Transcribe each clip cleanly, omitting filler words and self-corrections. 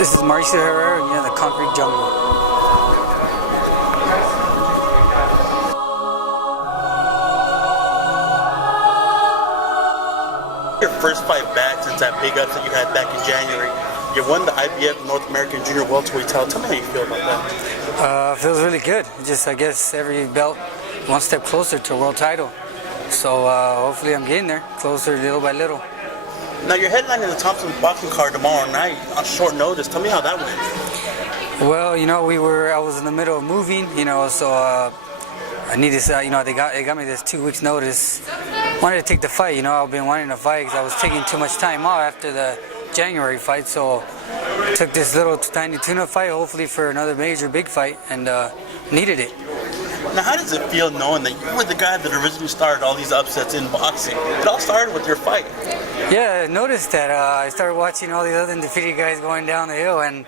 This is MAURICIO Herrera, and you're in the concrete jungle. Your first fight back since that big upset you had back in January. You won the IBF North American Junior Welterweight title. Tell me how you feel about that. Feels really good. Just, I guess, every belt one step closer to a world title. So hopefully I'm getting there, closer little by little. Now you're headlining the Thompson boxing card tomorrow night on short notice. Tell me how that went. Well, I was in the middle of moving, so I needed, they got me this 2 weeks notice. Wanted to take the fight, I've been wanting to fight because I was taking too much time off after the January fight, so took this little tiny tune-up fight, hopefully for another major big fight, and needed it. Now, how does it feel knowing that you were the guy that originally started all these upsets in boxing? It all started with your fight. Yeah, I noticed that. I started watching all these other undefeated guys going down the hill, and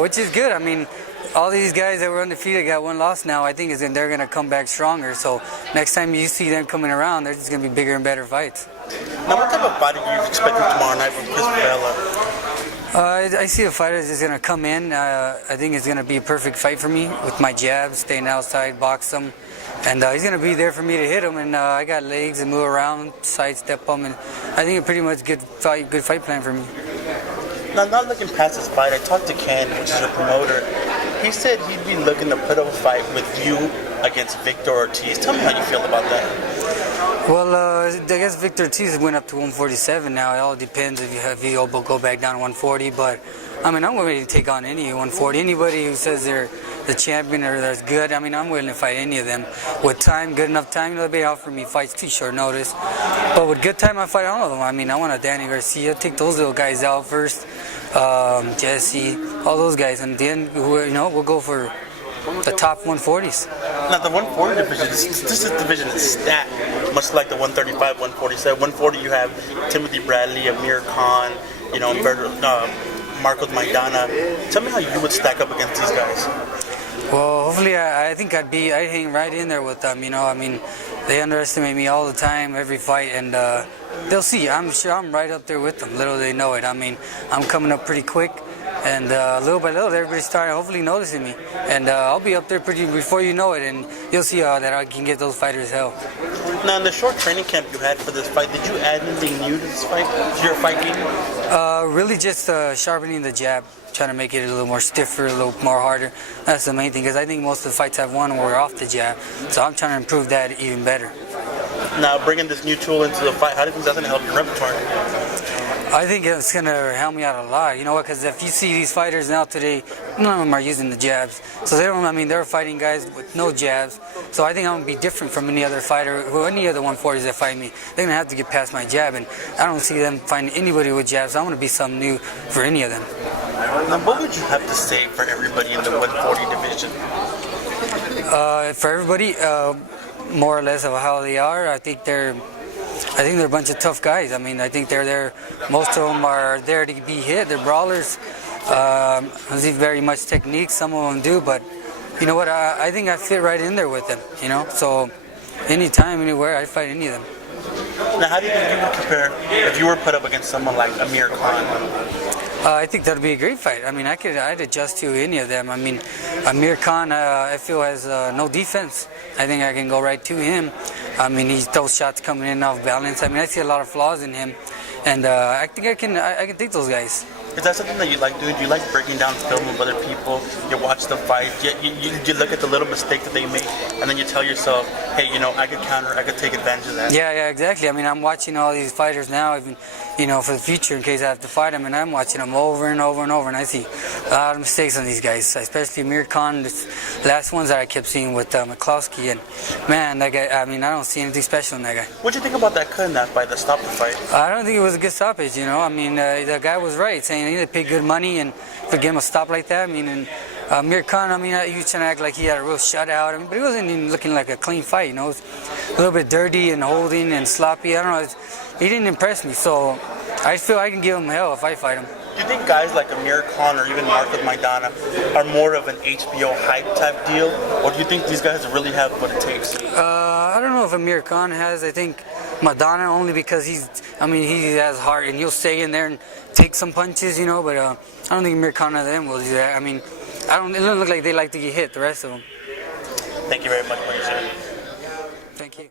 which is good. I mean, all these guys that were undefeated got one loss now. I think they're going to come back stronger. So next time you see them coming around, they're just going to be bigger and better fights. Now, what type of fight are you expecting tomorrow night from Chris Bella? I see a fighter that's going to come in. I think it's going to be a perfect fight for me with my jabs, staying outside, box him. And he's going to be there for me to hit him. And I got legs and move around, sidestep him. And I think a pretty much good fight plan for me. Now, not looking past this fight, I talked to Ken, which is your promoter. He said he'd be looking to put up a fight with you against Victor Ortiz. Tell me how you feel about that. Well, I guess Victor Ortiz went up to 147 now. It all depends if you go back down to 140. But, I mean, I'm willing to take on any 140. Anybody who says they're the champion or that's good, I mean, I'm willing to fight any of them. With time, good enough time, they offer me fights too short notice. But with good time, I fight all of them. I mean, I want a Danny Garcia, take those little guys out first. Jesse, all those guys. And then, we'll go for the top 140s. Now, the 140 division, this division is stacked, much like the 135, 147. 140, you have Timothy Bradley, Amir Khan, Marcos Maidana. Tell me how you would stack up against these guys. Well, hopefully, I think I'd hang right in there with them. I mean, they underestimate me all the time, every fight, and they'll see. I'm sure I'm right up there with them. Little do they know it. I mean, I'm coming up pretty quick. And little by little, everybody's starting hopefully noticing me. And I'll be up there pretty before you know it, and you'll see that I can get those fighters hell. Now, in the short training camp you had for this fight, did you add anything new to this fight, to your fight game? Really just sharpening the jab, trying to make it a little more stiffer, a little more harder. That's the main thing, because I think most of the fights I've won were off the jab. So I'm trying to improve that even better. Now, bringing this new tool into the fight, how do you think that's going to help your repertoire? I think it's going to help me out a lot. You know what? Because if you see these fighters now today, none of them are using the jabs. So they're fighting guys with no jabs. So I think I'm going to be different from any other fighter, or any other 140s that fight me. They're going to have to get past my jab, and I don't see them finding anybody with jabs. So I'm going to be something new for any of them. Now, what would you have to say for everybody in the 140 division? For everybody, more or less of how they are, I think they're a bunch of tough guys. I mean, I think they're there. Most of them are there to be hit. They're brawlers. I see very much technique. Some of them do, but you know what? I think I fit right in there with them. So anytime, anywhere, I fight any of them. Now, how do you think you would compare if you were put up against someone like Amir Khan? I think that would be a great fight. I mean, I'd adjust to any of them. I mean, Amir Khan, I feel, has no defense. I think I can go right to him. I mean, he throws shots coming in off balance. I mean, I see a lot of flaws in him, and I think I can take those guys. Is that something that you like doing? Do you like breaking down film of other people? You watch the fight, you look at the little mistake that they make, and then you tell yourself, hey, I could counter, I could take advantage of that. Yeah, exactly. I mean, I'm watching all these fighters now, even, for the future, in case I have to fight them, and I'm watching them over and over and over, and I see a lot of mistakes on these guys, especially Amir Khan, the last ones that I kept seeing with McCloskey, and man, that guy, I mean, I don't see anything special in that guy. What'd you think about that cut in that fight, that stopped the fight? I don't think it was a good stoppage, I mean, the guy was right, saying they paid good money, and for getting him a stop like that, I mean, and Amir Khan, I mean, he was trying to act like he had a real shutout, I mean, but he wasn't even looking like a clean fight, It was a little bit dirty and holding and sloppy, I don't know, he didn't impress me, so I feel I can give him hell if I fight him. Do you think guys like Amir Khan or even Marcos Maidana are more of an HBO hype type deal, or do you think these guys really have what it takes? I don't know if Amir Khan has. I think Madonna only because he has heart and he'll stay in there and take some punches, but I don't think Amir Khan of them will do that. It doesn't look like they like to get hit, the rest of them. Thank you very much, Mauricio. Thank you.